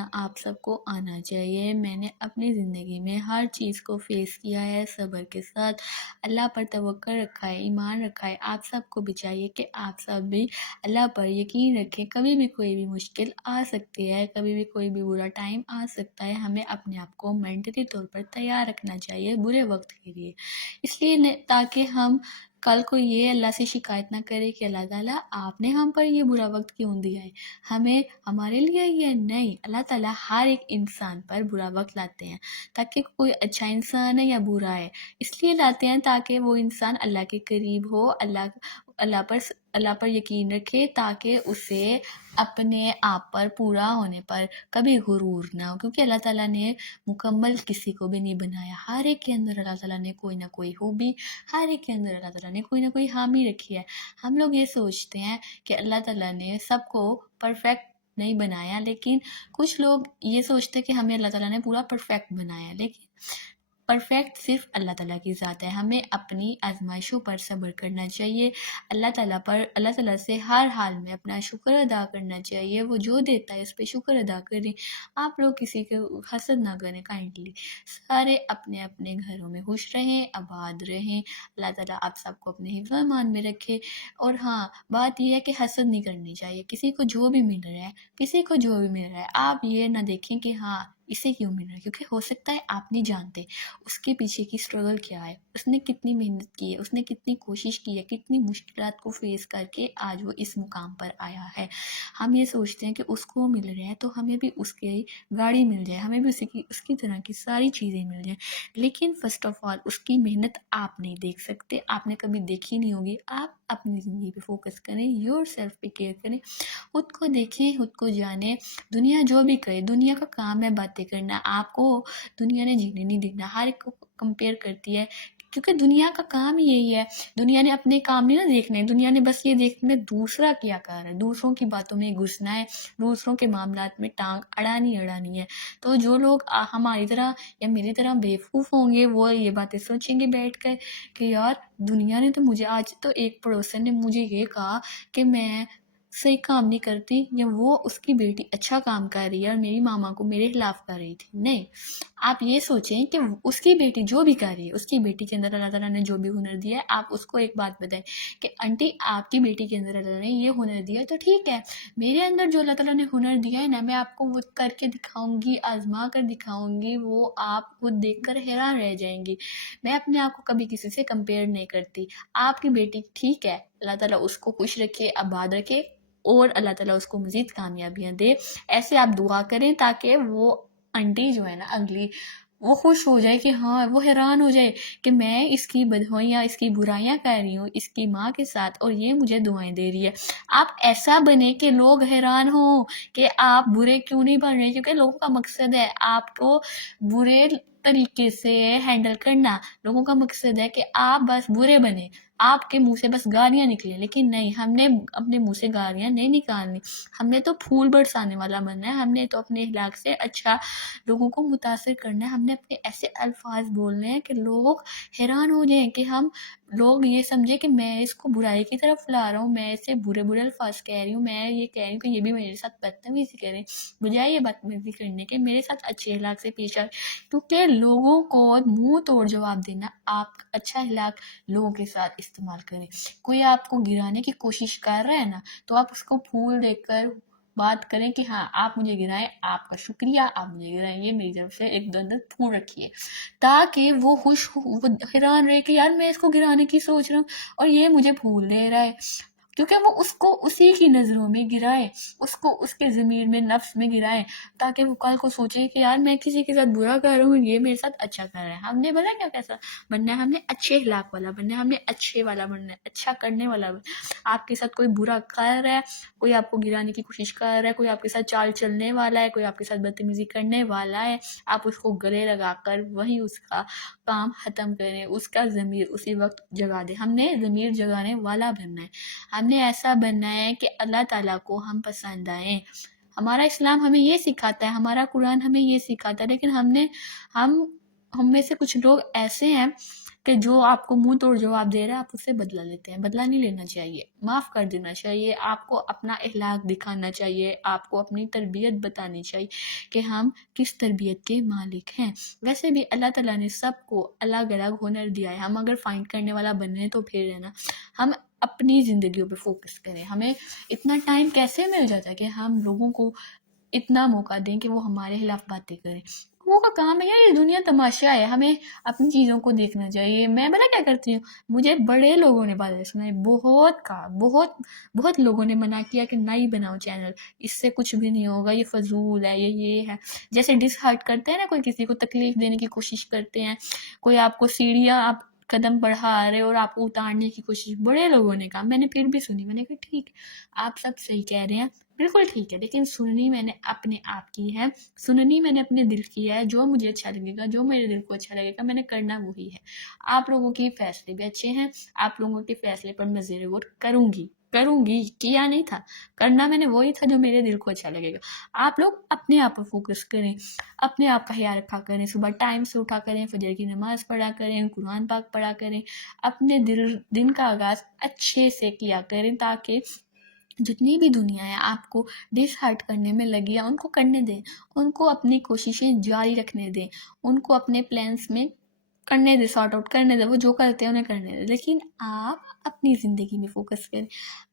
کرنا آپ سب کو آنا چاہیے۔ میں نے اپنی زندگی میں ہر چیز کو فیس کیا ہے صبر کے ساتھ، اللہ پر توکل رکھا ہے، ایمان رکھا ہے۔ آپ سب کو بھی چاہیے کہ آپ سب بھی اللہ پر یقین رکھیں۔ کبھی بھی کوئی بھی مشکل آ سکتی ہے، کبھی بھی کوئی بھی برا ٹائم آ سکتا ہے، ہمیں اپنے آپ کو مینٹلی طور پر تیار رکھنا چاہیے برے وقت کے لیے، اس لیے تاکہ ہم کل کو یہ اللہ سے شکایت نہ کرے کہ اللہ تعالیٰ آپ نے ہم پر یہ برا وقت کیوں دیا ہے، ہمیں ہمارے لیے یہ نہیں، اللہ تعالیٰ ہر ایک انسان پر برا وقت لاتے ہیں تاکہ کوئی اچھا انسان ہے یا برا ہے، اس لیے لاتے ہیں تاکہ وہ انسان اللہ کے قریب ہو، اللہ پر یقین رکھے، تاکہ اسے اپنے آپ پر پورا ہونے پر کبھی غرور نہ ہو، کیونکہ اللہ تعالیٰ نے مکمل کسی کو بھی نہیں بنایا، ہر ایک کے اندر اللہ تعالیٰ نے کوئی نہ کوئی خوبی، ہر ایک کے اندر اللہ تعالیٰ نے کوئی نہ کوئی خامی رکھی ہے۔ ہم لوگ یہ سوچتے ہیں کہ اللہ تعالیٰ نے سب کو پرفیکٹ نہیں بنایا، لیکن کچھ لوگ یہ سوچتے ہیں کہ ہمیں اللہ تعالیٰ نے پورا پرفیکٹ بنایا، لیکن پرفیکٹ صرف اللہ تعالیٰ کی ذات ہے۔ ہمیں اپنی آزمائشوں پر صبر کرنا چاہیے، اللہ تعالیٰ سے ہر حال میں اپنا شکر ادا کرنا چاہیے، وہ جو دیتا ہے اس پہ شکر ادا کریں۔ آپ لوگ کسی کو حسد نہ کریں، کائنڈلی سارے اپنے اپنے گھروں میں خوش رہیں، آباد رہیں، اللہ تعالیٰ آپ سب کو اپنے حفظ و امان میں رکھے۔ اور ہاں، بات یہ ہے کہ حسد نہیں کرنی چاہیے، کسی کو جو بھی مل رہا ہے آپ یہ نہ دیکھیں کہ ہاں اسے کیوں مل رہا ہے، کیونکہ ہو سکتا ہے آپ نہیں جانتے اس کے پیچھے کی سٹرگل کیا ہے، اس نے کتنی محنت کی ہے، اس نے کتنی کوشش کی ہے، کتنی مشکلات کو فیس کر کے آج وہ اس مقام پر آیا ہے۔ ہم یہ سوچتے ہیں کہ اس کو مل رہا ہے تو ہمیں بھی اس کی گاڑی مل جائے، ہمیں بھی اس کی طرح کی ساری چیزیں مل جائیں، لیکن فرسٹ آف آل اس کی محنت آپ نہیں دیکھ سکتے، آپ نے کبھی دیکھی نہیں ہوگی۔ آپ اپنی زندگی پہ فوکس کریں، یور سیلف پہ کیئر کریں، خود کو دیکھیں، خود کو جانیں۔ دنیا جو بھی کرے، دنیا کا کام ہے باتیں کرنا، آپ کو دنیا نے جینے نہیں دینا، ہر ایک کو کمپیئر کرتی ہے، کیونکہ دنیا کا کام یہی ہے۔ دنیا نے اپنے کام نہیں نہ دیکھنے، دنیا نے بس یہ دیکھنا دوسرا کیا کر رہا ہے، دوسروں کی باتوں میں گھسنا ہے، دوسروں کے معاملات میں ٹانگ اڑانی ہے۔ تو جو لوگ ہماری طرح یا میری طرح بیوقوف ہوں گے، وہ یہ باتیں سوچیں گے بیٹھ کر کہ یار دنیا نے تو مجھے، آج تو ایک پڑوسن نے مجھے یہ کہا کہ میں صحیح کام نہیں کرتی، یا وہ اس کی بیٹی اچھا کام کر رہی ہے اور میری ماما کو میرے خلاف کر رہی تھی۔ نہیں، آپ یہ سوچیں کہ اس کی بیٹی جو بھی کر رہی ہے، اس کی بیٹی کے اندر اللہ تعالیٰ نے جو بھی ہنر دیا ہے، آپ اس کو ایک بات بتائیں کہ آنٹی آپ کی بیٹی کے اندر اللہ تعالیٰ نے یہ ہنر دیا ہے تو ٹھیک ہے، میرے اندر جو اللہ تعالیٰ نے ہنر دیا ہے نا، میں آپ کو وہ کر کے دکھاؤں گی، آزما کر دکھاؤں گی، وہ آپ خود دیکھ کر حیران رہ جائیں گی۔ میں اپنے آپ کو کبھی کسی سے کمپیئر نہیں کرتی۔ آپ کی بیٹی ٹھیک ہے، اللہ تعالیٰ اس کو خوش رکھے، آباد رکھے، اور اللہ تعالیٰ اس کو مزید کامیابیاں دے۔ ایسے آپ دعا کریں تاکہ وہ آنٹی جو ہے نا اگلی، وہ خوش ہو جائے کہ ہاں، وہ حیران ہو جائے کہ میں اس کی بدہوئیاں، اس کی برائیاں کر رہی ہوں اس کی ماں کے ساتھ، اور یہ مجھے دعائیں دے رہی ہے۔ آپ ایسا بنے کہ لوگ حیران ہوں کہ آپ برے کیوں نہیں بن رہے، کیونکہ لوگوں کا مقصد ہے آپ کو برے طریقے سے ہینڈل کرنا، لوگوں کا مقصد ہے کہ آپ بس برے بنے، آپ کے منہ سے بس گالیاں نکلیں، لیکن نہیں، ہم نے اپنے منہ سے گالیاں نہیں نکالنی، ہم نے تو پھول برسانے والا بننا ہے، ہم نے تو اپنے اخلاق سے اچھا لوگوں کو متاثر کرنا ہے، ہم نے اپنے ایسے الفاظ بولنے ہیں کہ لوگ حیران ہو جائیں، کہ لوگ یہ سمجھے کہ میں اس کو برائی کی طرف لا رہا ہوں، میں اسے برے الفاظ کہہ رہی ہوں، میں یہ کہہ رہی ہوں کہ یہ بھی میرے ساتھ بدتمیزی کریں، بجائے یہ بدتمیزی کرنے کے میرے ساتھ اچھے اخلاق سے پیش آئے، کیونکہ لوگوں کو منہ توڑ جواب دینا، آپ اچھا اخلاق لوگوں کے ساتھ استعمال کریں۔ کوئی آپ کو گرانے کی کوشش کر رہا ہے نا، تو آپ اس کو پھول دے کر بات کریں کہ ہاں آپ مجھے گرائیں، آپ کا شکریہ، آپ مجھے گرائیں، یہ میری طرف سے ایک دن پھول رکھیے، تاکہ وہ خوش ہو، وہ حیران رہے کہ یار میں اس کو گرانے کی سوچ رہا ہوں اور یہ مجھے پھول دے رہا ہے، کیونکہ وہ اس کو اسی کی نظروں میں گرائے، اس کو اس کے ضمیر میں، نفس میں گرائے، تاکہ وہ کل کو سوچے کہ یار میں کسی کے ساتھ برا کر رہا ہوں، یہ میرے ساتھ اچھا کر رہا ہے۔ ہم نے بنا کیا کیسا بننا ہے، ہم نے اچھے اخلاق والا بننا ہے، ہم نے اچھے والا بننا ہے، اچھا کرنے والا بننا ہے۔ آپ کے ساتھ کوئی برا کر رہا ہے، کوئی آپ کو گرانے کی کوشش کر رہا ہے، کوئی آپ کے ساتھ چال چلنے والا ہے، کوئی آپ کے ساتھ بدتمیزی کرنے والا ہے، آپ اس کو گلے لگا کر وہی اس کا کام ختم کریں، اس کا ضمیر اسی وقت جگا دیں۔ ہم نے ضمیر جگانے والا بننا ہے، ہم نے ایسا بننا ہے کہ اللہ تعالیٰ کو ہم پسند آئیں۔ ہمارا اسلام ہمیں یہ سکھاتا ہے، ہمارا قرآن ہمیں یہ سکھاتا ہے، لیکن ہم میں سے کچھ لوگ ایسے ہیں کہ جو آپ کو منہ توڑ جواب دے رہا ہے آپ اس سے بدلہ لیتے ہیں. بدلہ نہیں لینا چاہیے، معاف کر دینا چاہیے. آپ کو اپنا اخلاق دکھانا چاہیے، آپ کو اپنی تربیت بتانی چاہیے کہ ہم کس تربیت کے مالک ہیں. ویسے بھی اللہ تعالیٰ نے سب کو الگ الگ ہنر دیا ہے. ہم اگر فائنڈ کرنے والا بننے تو پھر ہے نا ہم اپنی زندگیوں پہ فوکس کریں. ہمیں اتنا ٹائم کیسے مل جاتا ہے کہ ہم لوگوں کو اتنا موقع دیں کہ وہ ہمارے خلاف باتیں کریں. وہ کا کام ہے یار، یہ دنیا تماشا ہے، ہمیں اپنی چیزوں کو دیکھنا چاہیے. میں بڑا کیا کرتی ہوں، مجھے بڑے لوگوں نے باتیں سنائی، بہت لوگوں نے منع کیا کہ نہیں بناؤ چینل، اس سے کچھ بھی نہیں ہوگا، یہ فضول ہے، یہ ہے. جیسے ڈس ہارٹ کرتے ہیں نا، کوئی کسی کو تکلیف دینے کی کوشش کرتے ہیں، کوئی آپ کو سیڑھیاں آپ قدم بڑھا رہے اور آپ کو اتارنے کی کوشش بڑے لوگوں نے کہا. میں نے پھر بھی سنی، میں نے کہا ٹھیک آپ سب صحیح کہہ رہے ہیں، بالکل ٹھیک ہے، لیکن سننی میں نے اپنے آپ کی ہے، سننی میں نے اپنے دل کی ہے. جو مجھے اچھا لگے گا، جو میرے دل کو اچھا لگے گا، میں نے کرنا وہی ہے. آپ لوگوں کے فیصلے بھی اچھے ہیں، آپ لوگوں کے فیصلے پر میں زیر غور کروں گی، کیا نہیں تھا، کرنا میں نے وہی تھا جو میرے دل کو اچھا لگے گا. آپ لوگ اپنے آپ پر فوکس کریں، اپنے آپ کا خیال رکھا کریں، صبح ٹائم سے اٹھا کریں، فجر کی نماز پڑھا کریں، قرآن پاک پڑھا کریں، اپنے دن کا آغاز اچھے سے کیا کریں، تاکہ جتنی بھی دنیا ہے آپ کو ڈس ہارٹ کرنے میں لگی ہے ان کو کرنے دیں، ان کو اپنی کوششیں جاری رکھنے دیں، ان کو اپنے پلانس میں کرنے دیں، سارٹ آؤٹ کرنے دیں، وہ جو کرتے ہیں انہیں کرنے دیں. لیکن آپ اپنی زندگی میں فوکس کریں،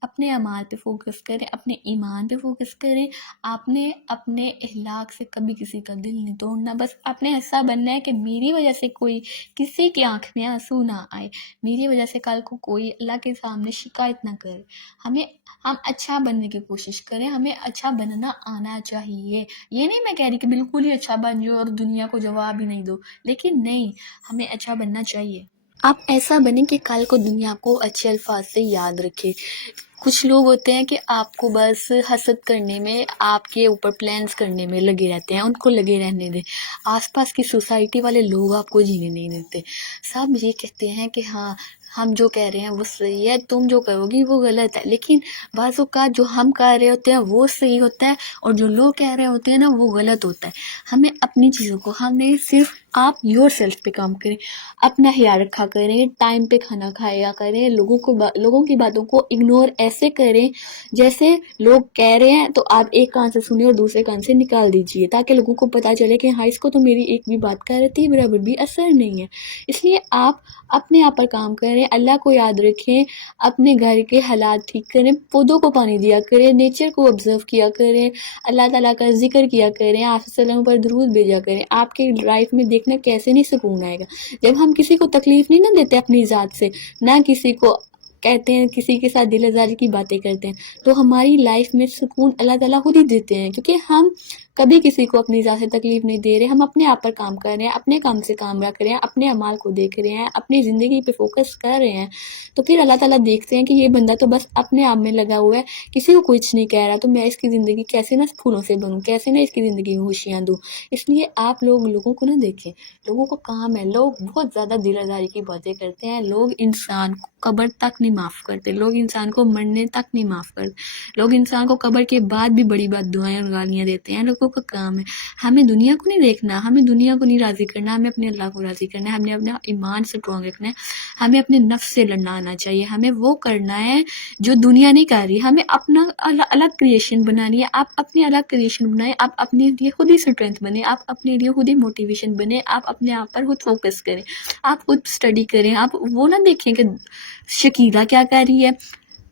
اپنے اعمال پہ فوکس کریں، اپنے ایمان پہ فوکس کریں. آپ نے اپنے اخلاق سے کبھی کسی کا دل نہیں توڑنا، بس اپنے ایسا بننا ہے کہ میری وجہ سے کوئی کسی کی آنکھ میں آنسو نہ آئے، میری وجہ سے کل کو کوئی اللہ کے سامنے شکایت نہ کرے. ہم اچھا بننے کی کوشش کریں، ہمیں اچھا بننا آنا چاہیے. یہ نہیں میں کہہ رہی کہ بالکل ہی اچھا بن جاؤ اور دنیا کو جواب ہی نہیں دو، لیکن نہیں، ہمیں اچھا بننا چاہیے. آپ ایسا بنیں کہ کل کو دنیا کو اچھے الفاظ سے یاد رکھے. کچھ لوگ ہوتے ہیں کہ آپ کو بس حسد کرنے میں، آپ کے اوپر پلانس کرنے میں لگے رہتے ہیں، ان کو لگے رہنے دیں. آس پاس کی سوسائٹی والے لوگ آپ کو جینے نہیں دیتے. سب یہ کہتے ہیں کہ ہاں ہم جو کہہ رہے ہیں وہ صحیح ہے، تم جو کرو گی وہ غلط ہے. لیکن بعض اوقات جو ہم کہہ رہے ہوتے ہیں وہ صحیح ہوتا ہے، اور جو لوگ کہہ رہے ہوتے ہیں نا وہ غلط ہوتا ہے. ہمیں اپنی چیزوں کو، ہمیں صرف آپ یور سیلف پہ کام کریں، اپنا خیال رکھا کریں، ٹائم پہ کھانا کھایا کریں، لوگوں کی باتوں کو اگنور ایسے کریں جیسے لوگ کہہ رہے ہیں تو آپ ایک کان سے سنیں اور دوسرے کان سے نکال دیجئے، تاکہ لوگوں کو پتا چلے کہ ہاں اس کو تو میری ایک بھی بات کہہ رہی برابر بھی اثر نہیں ہے. اس لیے آپ اپنے آپ پر کام کریں، اللہ کو یاد رکھیں، اپنے گھر کے حالات ٹھیک کریں، پودوں کو پانی دیا کریں، نیچر کو آبزرو کیا کریں، اللہ تعالیٰ کا ذکر کیا کریں، آپ وسلم پر درود بھیجا کریں. آپ کے لائف میں دیکھنا کیسے نہیں سکون آئے گا جب ہم کسی کو تکلیف نہیں نہ دیتے اپنی ذات سے، نہ کسی کو کہتے ہیں، کسی کے ساتھ دل آزاری کی باتیں کرتے ہیں، تو ہماری لائف میں سکون اللہ تعالیٰ خود ہی دیتے ہیں. کیونکہ ہم کبھی کسی کو اپنی ذات سے تکلیف نہیں دے رہے، ہم اپنے آپ پر کام کر رہے ہیں، اپنے کام سے کام رکھ رہے ہیں، اپنے اعمال کو دیکھ رہے ہیں، اپنی زندگی پہ فوکس کر رہے ہیں. تو پھر اللہ تعالیٰ دیکھتے ہیں کہ یہ بندہ تو بس اپنے آپ میں لگا ہوا ہے، کسی کو کچھ نہیں کہہ رہا، تو میں اس کی زندگی کیسے نہ پھولوں سے بنوں، کیسے نہ اس کی زندگی میں خوشیاں دوں. اس لیے آپ لوگوں کو نہ دیکھیں، لوگوں کو کام ہے، لوگ بہت زیادہ دل آزاری کی باتیں کرتے ہیں، لوگ انسان کو قبر تک نہیں معاف کرتے، لوگ انسان کو مرنے تک نہیں معاف کرتے، لوگ انسان کو قبر کے بعد بھی بڑی بات دعائیں اور گالیاں دیتے ہیں. لوگوں کا کام ہے. ہمیں دنیا کو نہیں دیکھنا، ہمیں دنیا کو نہیں راضی کرنا، ہمیں اپنے اللہ کو راضی کرنا ہے، ہمیں اپنا ایمان سٹرونگ رکھنا ہے، ہمیں اپنے نفس سے لڑنا آنا چاہیے. ہمیں وہ کرنا ہے جو دنیا نہیں کر رہی، ہمیں اپنا الگ کریشن بنانی ہے. آپ اپنی الگ کریشن بنائیں، آپ اپنے لیے خود ہی اسٹرینتھ بنیں، آپ اپنے لیے خود ہی موٹیویشن بنیں، آپ اپنے آپ پر خود فوکس کریں، آپ خود اسٹڈی کریں. آپ وہ نہ دیکھیں کہ شکیلا کیا کر رہی ہے،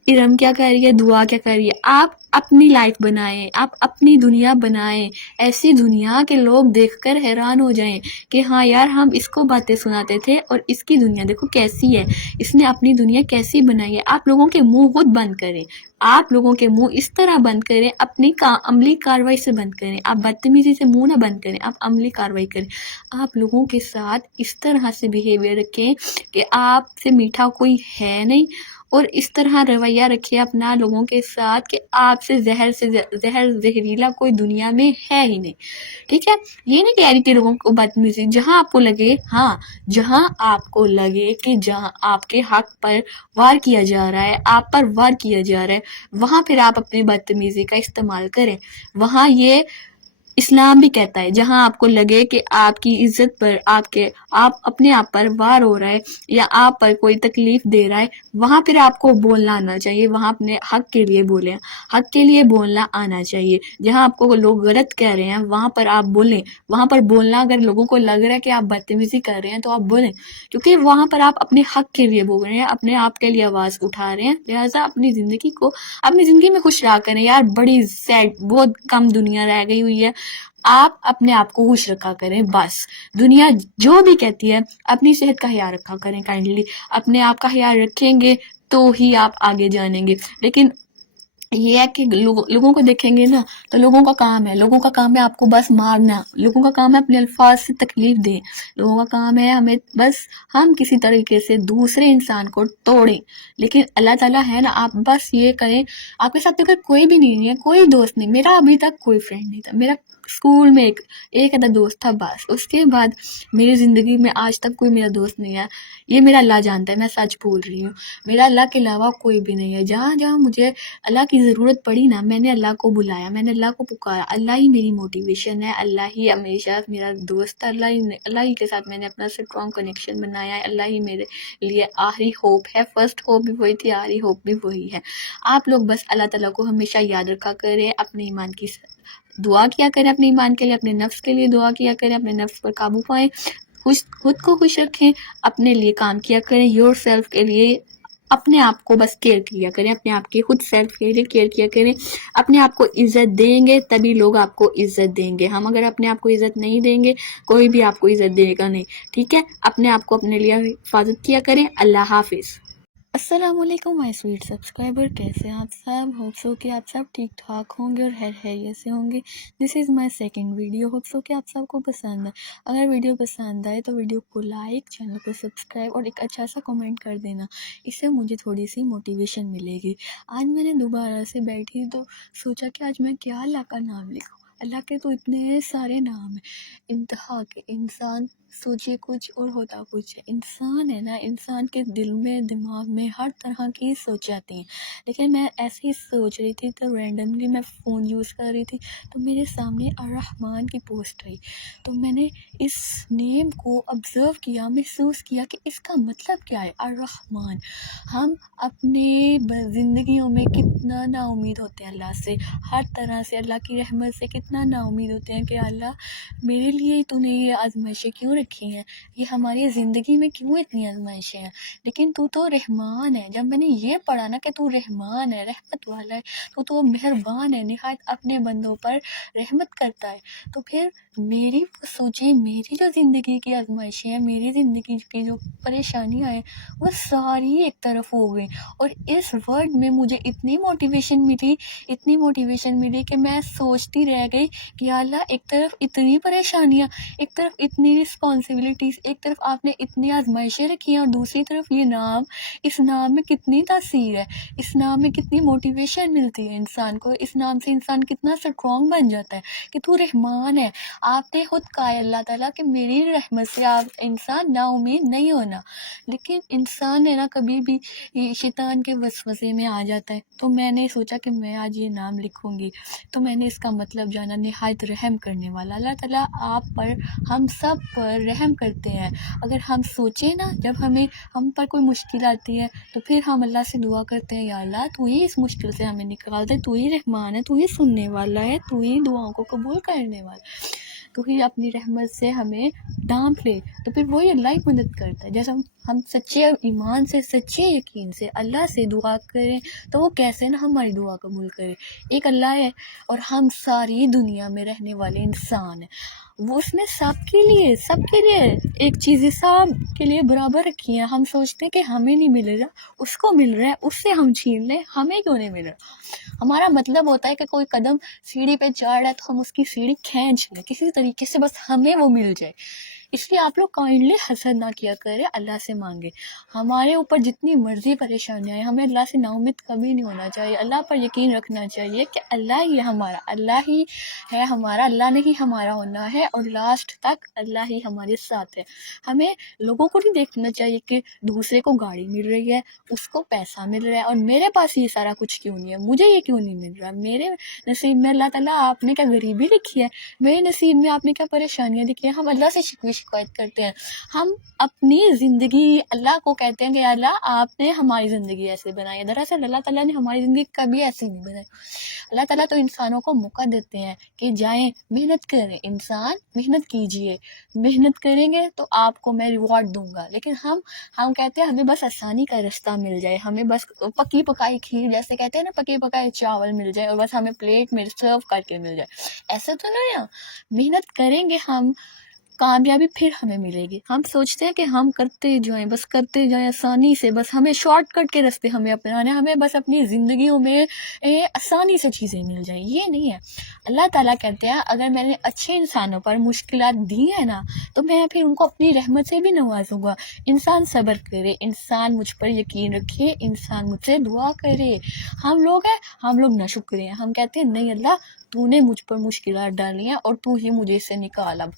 ارم کیا کر رہی ہے، دعا کیا کر رہی ہے. آپ اپنی لائف بنائیں، آپ اپنی دنیا بنائیں، ایسی دنیا کے لوگ دیکھ کر حیران ہو جائیں کہ ہاں یار ہم اس کو باتیں سناتے تھے اور اس کی دنیا دیکھو کیسی ہے، اس نے اپنی دنیا کیسی بنائی ہے. آپ لوگوں کے منہ خود بند کریں، آپ لوگوں کے منہ اس طرح بند کریں، اپنی عملی کاروائی سے بند کریں. آپ بدتمیزی سے منہ نہ بند کریں، آپ عملی کاروائی کریں. آپ لوگوں کے ساتھ اس طرح سے بیہیویئر رکھیں کہ آپ سے میٹھا کوئی ہے نہیں، اور اس طرح رویہ رکھے اپنا لوگوں کے ساتھ کہ آپ سے زہریلا کوئی دنیا میں ہے ہی نہیں. ٹھیک ہے، یہ نہیں کہہ رہی کہ لوگوں کو بدتمیزی، جہاں آپ کو لگے، ہاں جہاں آپ کو لگے کہ جہاں آپ کے حق پر وار کیا جا رہا ہے، آپ پر وار کیا جا رہا ہے، وہاں پھر آپ اپنی بدتمیزی کا استعمال کریں. وہاں یہ اسلام بھی کہتا ہے جہاں آپ کو لگے کہ آپ کی عزت پر آپ اپنے آپ پر وار ہو رہا ہے یا آپ پر کوئی تکلیف دے رہا ہے، وہاں پھر آپ کو بولنا آنا چاہیے، وہاں اپنے حق کے لیے بولیں، حق کے لیے بولنا آنا چاہیے۔ جہاں آپ کو لوگ غلط کہہ رہے ہیں وہاں پر آپ بولیں، وہاں پر بولنا، اگر لوگوں کو لگ رہا ہے کہ آپ بدتمیزی کر رہے ہیں تو آپ بولیں، کیونکہ وہاں پر آپ اپنے حق کے لیے بول رہے ہیں، اپنے آپ کے لیے آواز اٹھا رہے ہیں۔ لہٰذا اپنی زندگی میں خوش رہا کریں یار، بڑی سیڈ، بہت کم دنیا رہ گئی ہوئی ہے، آپ اپنے آپ کو خوش رکھا کریں بس۔ دنیا جو بھی کہتی ہے، اپنی صحت کا خیال رکھا کریں، کائنڈلی اپنے آپ کا خیال رکھیں گے تو ہی آپ آگے جانیں گے۔ لیکن یہ ہے کہ لوگوں کو دیکھیں گے نا تو لوگوں کا کام ہے آپ کو بس مارنا، لوگوں کا کام ہے اپنے الفاظ سے تکلیف دیں، لوگوں کا کام ہے ہم کسی طریقے سے دوسرے انسان کو توڑیں۔ لیکن اللہ تعالیٰ ہے نا، آپ بس یہ کریں، آپ کے ساتھ اگر کوئی بھی نہیں ہے، کوئی دوست نہیں، میرا ابھی تک کوئی فرینڈ نہیں تھا، میرا اسکول میں ایک آدھا دوست تھا بس، اس کے بعد میری زندگی میں آج تک کوئی میرا دوست نہیں ہے۔ یہ میرا اللہ جانتا ہے، میں سچ بول رہی ہوں، میرا اللہ کے علاوہ کوئی بھی نہیں ہے۔ جہاں جہاں مجھے اللہ کی ضرورت پڑی نا، میں نے اللہ کو بلایا، میں نے اللہ کو پکارا، اللہ ہی میری موٹیویشن ہے، اللہ ہی ہمیشہ میرا دوست ہے، اللہ ہی کے ساتھ میں نے اپنا اسٹرانگ کنیکشن بنایا ہے، اللہ ہی میرے لیے آخری ہوپ ہے، فرسٹ ہوپ بھی وہی تھی، آخری ہوپ بھی وہی ہے۔ آپ لوگ بس اللہ تعالیٰ کو ہمیشہ یاد رکھا کریں، اپنے ایمان کی دعا کیا کریں، اپنے ایمان کے لیے، اپنے نفس کے لیے دعا کیا کریں، اپنے نفس پر قابو پائیں، خود کو خوش رکھیں، اپنے لیے کام کیا کریں، یور سیلف کے لیے اپنے آپ کو بس کیئر کیا کریں، اپنے آپ کے خود سیلف کے لیے کیئر کیا کریں۔ اپنے آپ کو عزت دیں گے تبھی لوگ آپ کو عزت دیں گے، ہم اگر اپنے آپ کو عزت نہیں دیں گے کوئی بھی آپ کو عزت دے گا نہیں، ٹھیک ہے؟ اپنے آپ کو اپنے لیے حفاظت کیا کریں۔ اللہ حافظ۔ السلام علیکم مائی سویٹ سبسکرائبر، کیسے ہیں آپ سب؟ ہوپ سو کہ آپ سب ٹھیک ٹھاک ہوں گے اور خیریت سے ہوں گے۔ This is my second video, hope so کہ آپ سب کو پسند ہے۔ اگر ویڈیو پسند آئے تو ویڈیو کو لائک، چینل کو سبسکرائب اور ایک اچھا سا کمنٹ کر دینا، اس سے مجھے تھوڑی سی موٹیویشن ملے گی۔ آج میں نے دوبارہ سے بیٹھی تو سوچا کہ آج میں کیا اللہ کا نام لکھوں۔ اللہ کے تو اتنے سارے نام ہیں، انتہا کے، انسان سوچے کچھ اور ہوتا کچھ ہے۔ انسان ہے نا، انسان کے دل میں، دماغ میں ہر طرح کی سوچ آتی ہیں، لیکن میں ایسے ہی سوچ رہی تھی تو رینڈملی میں فون یوز کر رہی تھی تو میرے سامنے الرحمن کی پوسٹ آئی، تو میں نے اس نیم کو آبزرو کیا، محسوس کیا کہ اس کا مطلب کیا ہے، الرحمن۔ ہم اپنے زندگیوں میں کتنا نا امید ہوتے ہیں اللہ سے، ہر طرح سے اللہ کی رحمت سے کتنا نا امید ہوتے ہیں کہ اللہ میرے لیے تو نے یہ آزمائشیں کیوں رکھی ہیں، یہ ہماری زندگی میں کیوں اتنی آزمائشیں ہیں، لیکن تو رحمان ہے۔ جب میں نے یہ پڑھا نا کہ تو رحمان ہے، رحمت والا ہے، تو مہربان ہے، نہایت اپنے بندوں پر رحمت کرتا ہے، تو پھر میری سوچیں، میری جو زندگی کی آزمائشیں ہیں، میری زندگی کی جو پریشانیاں ہیں، وہ ساری ایک طرف ہو گئی، اور اس ورڈ میں مجھے اتنی موٹیویشن ملی کہ میں سوچتی رہ گئی کہ اللہ، ایک طرف اتنی پریشانیاں، ایک طرف اتنی رسپانسبلٹیز، ایک طرف آپ نے اتنی آزمائشیں رکھی ہیں، اور دوسری طرف یہ نام، اس نام میں کتنی تاثیر ہے، اس نام میں کتنی موٹیویشن ملتی ہے انسان کو، اس نام سے انسان کتنا اسٹرانگ بن جاتا ہے کہ تو رحمان ہے۔ آپ نے خود کہا ہے اللہ تعالیٰ کہ میری رحمت سے آپ انسان نا امید نہیں ہونا، لیکن انسان ہے نا کبھی بھی شیطان کے وسوسے میں آ جاتا ہے، تو میں نے سوچا کہ میں آج یہ نام لکھوں گی، تو میں نے اس کا مطلب جانا، نہایت رحم کرنے والا۔ اللہ تعالیٰ آپ پر، ہم سب پر رحم کرتے ہیں۔ اگر ہم سوچیں نا، جب ہم پر کوئی مشکل آتی ہے تو پھر ہم اللہ سے دعا کرتے ہیں، یا اللہ تو ہی اس مشکل سے ہمیں نکال دے، تو ہی رحمان ہے، تو ہی سننے والا ہے، تو ہی دعاؤں کو قبول کرنے والا، تو ہی اپنی رحمت سے ہمیں ڈھانپ لے، تو پھر وہی اللہ ہی مدد کرتا ہے۔ جیسے ہم سچے ایمان سے، سچے یقین سے اللہ سے دعا کریں تو وہ کیسے نہ ہماری دعا قبول کرے۔ ایک اللہ ہے اور ہم ساری دنیا میں رہنے والے انسان ہیں، وہ اس نے سب کے لیے ایک چیز سب کے لیے برابر رکھی ہے۔ ہم سوچتے ہیں کہ ہمیں نہیں ملے گا، اس کو مل رہا ہے، اس سے ہم چھین لیں، ہمیں کیوں نہیں مل رہا۔ ہمارا مطلب ہوتا ہے کہ کوئی قدم سیڑھی پہ چڑھ رہا ہے تو ہم اس کی سیڑھی کھینچ لیں کسی طریقے سے، بس ہمیں وہ مل جائے۔ اس لیے آپ لوگ کائنڈلی حسد نہ کیا کریں، اللہ سے مانگے۔ ہمارے اوپر جتنی مرضی پریشانیاں ہیں، ہمیں اللہ سے نا امید کبھی نہیں ہونا چاہیے، اللہ پر یقین رکھنا چاہیے کہ اللہ ہی ہے ہمارا، اللہ ہی ہے ہمارا، اللہ نے ہی ہمارا ہونا ہے، اور لاسٹ تک اللہ ہی ہمارے ساتھ ہے۔ ہمیں لوگوں کو نہیں دیکھنا چاہیے کہ دوسرے کو گاڑی مل رہی ہے، اس کو پیسہ مل رہا ہے، اور میرے پاس یہ سارا کچھ کیوں نہیں ہے، مجھے یہ کیوں نہیں مل رہا، میرے نصیب میں اللہ تعالیٰ آپ نے کیا غریبی لکھی ہے، میرے نصیب میں آپ نے کیا پریشانیاں لکھی ہیں۔ ہم اللہ سے شکوے شکایت کرتے ہیں، ہم اپنی زندگی اللہ کو کہتے ہیں کہ اللہ آپ نے ہماری زندگی ایسے بنائی ہے، دراصل اللہ تعالیٰ نے ہماری زندگی کبھی ایسی نہیں بنائی۔ اللہ تعالیٰ تو انسانوں کو موقع دیتے ہیں کہ جائیں محنت کریں، انسان محنت کیجئے، محنت کریں گے تو آپ کو میں ریوارڈ دوں گا، لیکن ہم کہتے ہیں ہمیں بس آسانی کا رستہ مل جائے، ہمیں بس پکی پکائی کھیر، جیسے کہتے ہیں نا پکی پکائی چاول مل جائے اور بس ہمیں پلیٹ میں سرو کر کے مل جائے، ایسا تو نہیں ہے۔ محنت کریں گے ہم، کامیابی پھر ہمیں ملے گی۔ ہم سوچتے ہیں کہ ہم کرتے جائیں، بس کرتے جائیں آسانی سے، بس ہمیں شارٹ کٹ کے راستے ہمیں اپنانے، ہمیں بس اپنی زندگیوں میں آسانی سے چیزیں مل جائیں، یہ نہیں ہے۔ اللہ تعالیٰ کہتے ہیں اگر میں نے اچھے انسانوں پر مشکلات دی ہیں نا تو میں پھر ان کو اپنی رحمت سے بھی نوازوں گا۔ انسان صبر کرے، انسان مجھ پر یقین رکھے، انسان مجھ سے دعا کرے۔ ہم لوگ ہیں، ہم لوگ نہ شکرے ہیں، ہم کہتے ہیں نہیں اللہ تو نے مجھ پر مشکلات ڈالی ہیں اور تو ہی مجھے اس سے نکال۔ اب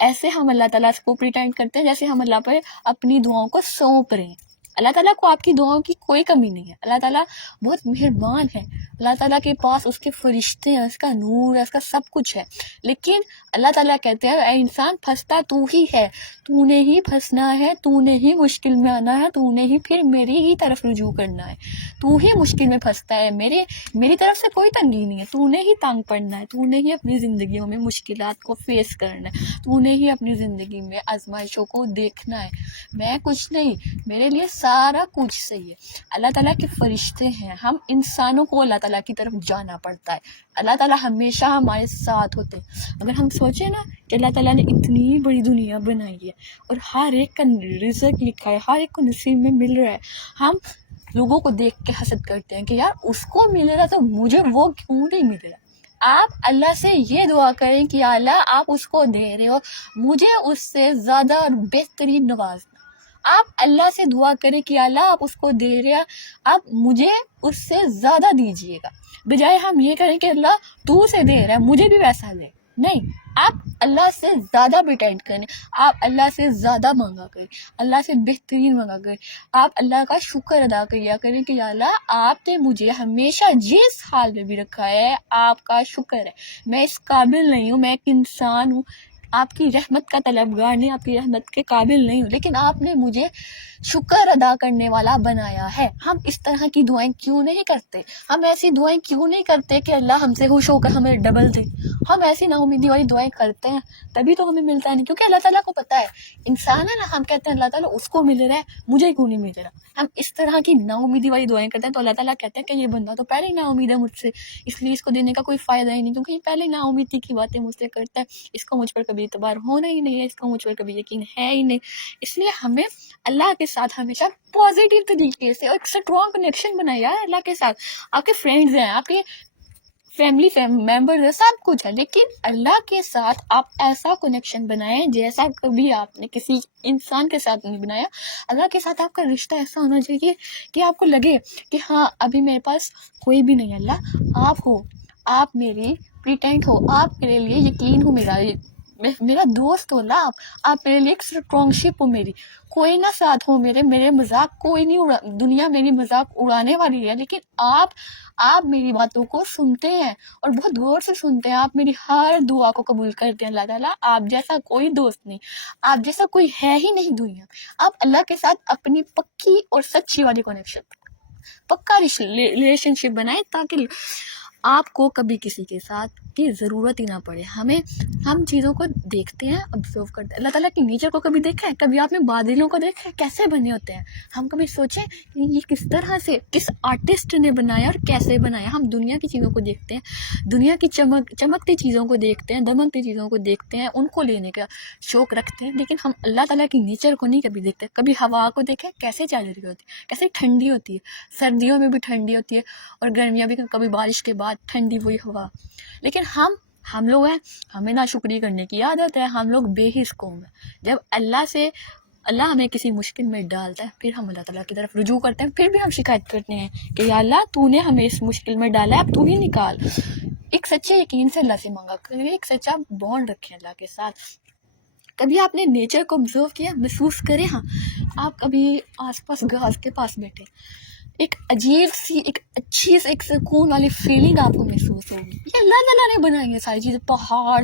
ایسے ہم اللہ تعالیٰ کو پریٹینڈ کرتے ہیں جیسے ہم اللہ پر اپنی دعاؤں کو سونپ رہے ہیں۔ اللہ تعالیٰ کو آپ کی دعاؤں کی کوئی کمی نہیں ہے، اللہ تعالیٰ بہت مہربان ہے، اللہ تعالیٰ کے پاس اس کے فرشتے ہیں، اس کا نور ہے، اس کا سب کچھ ہے، لیکن اللہ تعالیٰ کہتے ہیں اے انسان پھنستا تو ہی ہے، تو نے ہی پھنسنا ہے، تو نے ہی مشکل میں آنا ہے، تو نے ہی پھر میری ہی طرف رجوع کرنا ہے، تو ہی مشکل میں پھنستا ہے، میری طرف سے کوئی تنگی نہیں ہے، تو نے ہی تانگ پڑنا ہے، تو نے ہی اپنی زندگیوں میں مشکلات کو فیس کرنا ہے، تو نے ہی اپنی زندگی میں آزمائشوں کو دیکھنا ہے۔ میں کچھ نہیں، میرے لیے سارا کچھ صحیح ہے۔ اللہ تعالیٰ کے فرشتے ہیں، ہم انسانوں کو اللہ تعالیٰ کی طرف جانا پڑتا ہے، اللہ تعالیٰ ہمیشہ ہمارے ساتھ ہوتے ہیں۔ اگر ہم سوچیں نا کہ اللہ تعالیٰ نے اتنی بڑی دنیا بنائی ہے اور ہر ایک کا رزق لکھا ہے، ہر ایک کو نصیب میں مل رہا ہے، ہم لوگوں کو دیکھ کے حسد کرتے ہیں کہ یار اس کو مل رہا تو مجھے وہ کیوں نہیں مل رہا۔ آپ اللہ سے یہ دعا کریں کہ یا اللہ آپ اس کو دے رہے ہو، مجھے اس سے زیادہ بہترین نوازنا۔ آپ اللہ سے دعا کریں کہ یا اللہ آپ اس کو دے رہے ہیں، آپ مجھے اس سے زیادہ دیجیے گا، بجائے ہم یہ کریں کہ اللہ تو سے دے رہا ہے مجھے بھی ویسا دے۔ نہیں، آپ اللہ سے زیادہ پریٹینڈ کریں، آپ اللہ سے زیادہ مانگا کریں، اللہ سے بہترین مانگا کریں، آپ اللہ کا شکر ادا کیا کریں کہ یا اللہ آپ نے مجھے ہمیشہ جس حال میں بھی رکھا ہے آپ کا شکر ہے، میں اس قابل نہیں ہوں، میں ایک انسان ہوں، آپ کی رحمت کا طلبگار نہیں، آپ کی رحمت کے قابل نہیں ہوں، لیکن آپ نے مجھے شکر ادا کرنے والا بنایا ہے۔ ہم اس طرح کی دعائیں کیوں نہیں کرتے؟ ہم ایسی دعائیں کیوں نہیں کرتے کہ اللہ ہم سے خوش ہو کر ہمیں ڈبل دے؟ ہم ایسی نا امیدی والی دعائیں کرتے ہیں تبھی تو ہمیں ملتا ہے نہیں، کیونکہ اللہ تعالیٰ کو پتہ ہے انسان ہے نا، ہم کہتے ہیں اللہ تعالیٰ اس کو مل رہا ہے مجھے کیوں نہیں مل رہا۔ ہم اس طرح کی نا امیدی والی دعائیں کرتے ہیں تو اللہ تعالیٰ کہتے ہیں کہ یہ بندہ تو پہلے ہی نا امید ہے مجھ سے، اس لیے اس کو دینے کا کوئی فائدہ ہی نہیں، کیونکہ یہ پہلے نا امیدی کی باتیں مجھ سے کرتا ہے، اس کو مجھ پر کبھی اعتبار ہونا ہی نہیں ہے، اس کو مجھ پر کبھی یقین ہے ہی نہیں۔ اس لیے ہمیں اللہ کے ساتھ ہمیشہ پازیٹیو طریقے سے اور ایک اسٹرانگ کنیکشن بنایا ہے اللہ کے ساتھ۔ آپ کے فرینڈز ہیں، آپ کے فیملی ممبرز ہیں، سب کچھ ہے، لیکن اللہ کے ساتھ آپ ایسا کنیکشن بنائیں جیسا کبھی آپ نے کسی انسان کے ساتھ نہیں بنایا۔ اللہ کے ساتھ آپ کا رشتہ ایسا ہونا چاہیے کہ آپ کو لگے کہ ہاں ابھی میرے پاس کوئی بھی نہیں ہے، اللہ آپ ہو، آپ میری پریٹینڈ ہو، آپ میرے لیے یقین ہو، میرا دوست ہو، اللہ آپ میرے لیے ایک اسٹرانگ شپ ہو، میری کوئی نہ ساتھ ہو، میرے مذاق کوئی نہیں دنیا میری مذاق اڑانے والی ہے، لیکن آپ میری باتوں کو سنتے ہیں اور بہت غور سے سنتے ہیں، آپ میری ہر دعا کو قبول کرتے ہیں۔ اللہ تعالیٰ آپ جیسا کوئی دوست نہیں، آپ جیسا کوئی ہے ہی نہیں دنیا۔ آپ اللہ کے ساتھ اپنی پکی اور سچی والی کنیکشن، پکا ریلیشن شپ بنائیں تاکہ آپ کو کبھی کسی کے ساتھ کی ضرورت ہی نہ پڑے۔ ہم چیزوں کو دیکھتے ہیں، آبزرو کرتے ہیں۔ اللہ تعالیٰ کی نیچر کو کبھی دیکھا ہے؟ کبھی آپ نے بادلوں کو دیکھا ہے کیسے بنے ہوتے ہیں؟ ہم کبھی سوچیں کہ یہ کس طرح سے کس آرٹسٹ نے بنایا اور کیسے بنایا؟ ہم دنیا کی چیزوں کو دیکھتے ہیں، دنیا کی چمکتی چیزوں کو دیکھتے ہیں، دمکتی چیزوں کو دیکھتے ہیں، ان کو لینے کا شوق رکھتے ہیں، لیکن ہم اللہ تعالیٰ کی نیچر کو نہیں کبھی دیکھتے۔ کبھی ہوا کو دیکھیں کیسے چل رہی ہوتی ہے، کیسے ٹھنڈی ہوتی ہے، سردیوں میں بھی ٹھنڈی ہوتی ہے اور گرمیاں بھی، کبھی بارش کے بعد ٹھنڈی ہوئی ہوا، لیکن ہم ہم لوگ ہیں، ہمیں ناشکری کرنے کی عادت ہے، ہم لوگ بے حس قوم ہیں. جب اللہ ہمیں کسی مشکل میں ڈالتا ہے، پھر ہم اللہ تعالیٰ کی طرف رجوع کرتے ہیں، پھر بھی ہم شکایت کرتے ہیں کہ یا اللہ تو نے ہمیں اس مشکل میں ڈالا ہے، اب تو ہی نکال. ایک سچے یقین سے اللہ سے مانگا کریں، ایک سچا بانڈ رکھیں اللہ کے ساتھ. کبھی آپ نے نیچر کو آبزرو کیا، محسوس کریں. ہاں، آپ کبھی آس پاس گھاس کے پاس بیٹھے، ایک عجیب سی، ایک اچھی سی، ایک سکون والی فیلنگ آپ کو محسوس ہوگی. یہ اللہ تعالیٰ نے بنائی ہے ساری چیزیں، پہاڑ،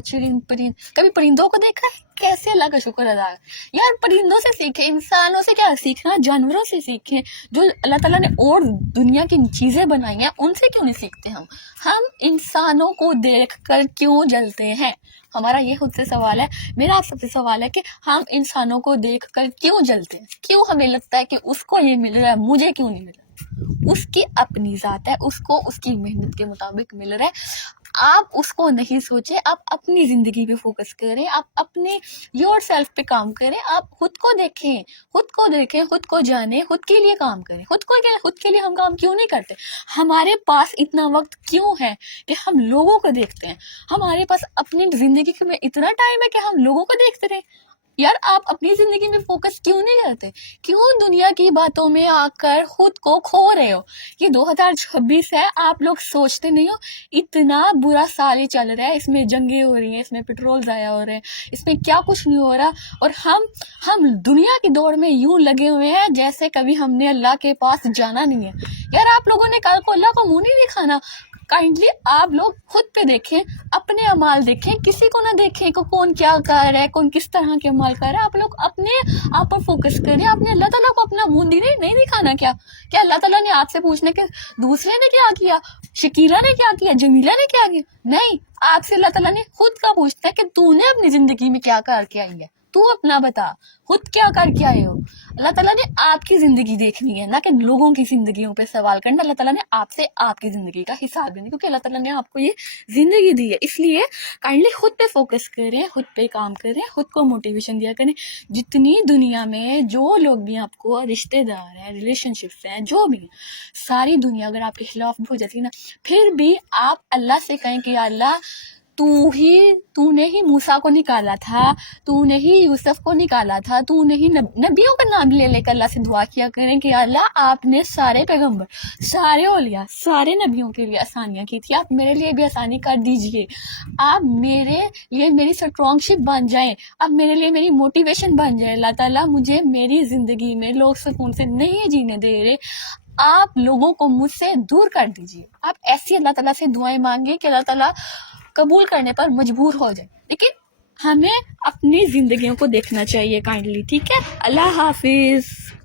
پرند. کبھی پرندوں کو دیکھا ہے؟ کیسے اللہ کا شکر ادا ہے. یار پرندوں سے سیکھیں، انسانوں سے کیا سیکھنا، جانوروں سے سیکھیں. جو اللہ تعالیٰ نے اور دنیا کی چیزیں بنائی ہیں ان سے کیوں نہیں سیکھتے ہم انسانوں کو دیکھ کر کیوں جلتے ہیں؟ ہمارا یہ خود سے سوال ہے، میرا آپ سب سے سوال ہے کہ ہم انسانوں کو دیکھ کر کیوں جلتے ہیں؟ کیوں ہمیں لگتا ہے کہ اس کو یہ مل رہا ہے، مجھے کیوں نہیں مل رہا؟ اس کی اپنی ذات ہے، اس کو اس کی محنت کے مطابق مل رہا ہے. آپ اس کو نہیں سوچیں، آپ اپنی زندگی پہ فوکس کریں، آپ اپنے یور سیلف پہ کام کریں. آپ خود کو دیکھیں، خود کو جانیں، خود کے لیے کام کریں. خود کے لیے ہم کام کیوں نہیں کرتے؟ ہمارے پاس اتنا وقت کیوں ہے کہ ہم لوگوں کو دیکھتے ہیں؟ ہمارے پاس اپنی زندگی میں اتنا ٹائم ہے کہ ہم لوگوں کو دیکھتے رہیں. یار آپ اپنی زندگی میں فوکس کیوں نہیں کرتے؟ کیوں دنیا کی باتوں میں آ کر خود کو کھو رہے ہو؟ یہ 2026 ہے، آپ لوگ سوچتے نہیں ہو اتنا برا سال ہی چل رہا ہے، اس میں جنگیں ہو رہی ہیں، اس میں پیٹرول ضائع ہو رہے ہیں، اس میں کیا کچھ نہیں ہو رہا، اور ہم دنیا کی دوڑ میں یوں لگے ہوئے ہیں جیسے کبھی ہم نے اللہ کے پاس جانا نہیں ہے. یار آپ لوگوں نے کل کو اللہ کو منہ نہیں دکھانا. کائنڈلی آپ لوگ خود پہ دیکھیں، اپنے اعمال دیکھیں، کسی کو نہ دیکھیں کہ کون کیا کر رہا ہے، کون کس طرح کے عمال کر رہا ہے. آپ لوگ اپنے آپ پر فوکس کریں. آپ نے اللہ تعالیٰ کو اپنا منہ نہیں دکھانا. کیا اللہ تعالیٰ نے آپ سے پوچھنا کہ دوسرے نے کیا کیا، شکیلا نے کیا کیا، جمیلہ نے کیا کیا؟ نہیں، آپ سے اللہ تعالیٰ نے خود کا پوچھتا ہے کہ تو نے اپنی زندگی میں کیا کر کے آئی ہے، تو اپنا بتا، خود کیا کر کے آئے ہو. اللہ تعالیٰ نے آپ کی زندگی دیکھنی ہے، نہ کہ لوگوں کی زندگیوں پہ سوال کرنا. اللہ تعالیٰ نے آپ سے آپ کی زندگی کا حساب دینا، کیونکہ اللہ تعالیٰ نے آپ کو یہ زندگی دی ہے. اس لیے کائنڈلی خود پہ فوکس کریں، خود پہ کام کریں، خود کو موٹیویشن دیا کریں. جتنی دنیا میں جو لوگ بھی آپ کو رشتے دار ہیں، ریلیشن شپس ہیں، جو بھی ہیں، ساری دنیا اگر آپ کے خلاف بھی ہو جاتی نا، پھر بھی آپ اللہ سے کہیں کہ یا اللہ تو نے ہی موسیٰ کو نکالا تھا، تو نے ہی یوسف کو نکالا تھا، تو نے ہی نبیوں کا نام لے کر اللہ سے دعا کیا کریں کہ یا اللہ آپ نے سارے پیغمبر، سارے اولیاء، سارے نبیوں کے لیے آسانیاں کی تھی، آپ میرے لیے بھی آسانی کر دیجئے. آپ میرے لیے میری اسٹرانگ شپ بن جائیں، آپ میرے لیے میری موٹیویشن بن جائیں. اللہ تعالیٰ مجھے میری زندگی میں لوگ سکون سے نہیں جینے دے رہے، آپ لوگوں کو مجھ سے دور کر دیجیے. آپ ایسی اللہ تعالیٰ سے دعائیں مانگیں کہ اللہ تعالیٰ قبول کرنے پر مجبور ہو جائے. لیکن ہمیں اپنی زندگیوں کو دیکھنا چاہیے کائنڈلی. ٹھیک ہے، اللہ حافظ.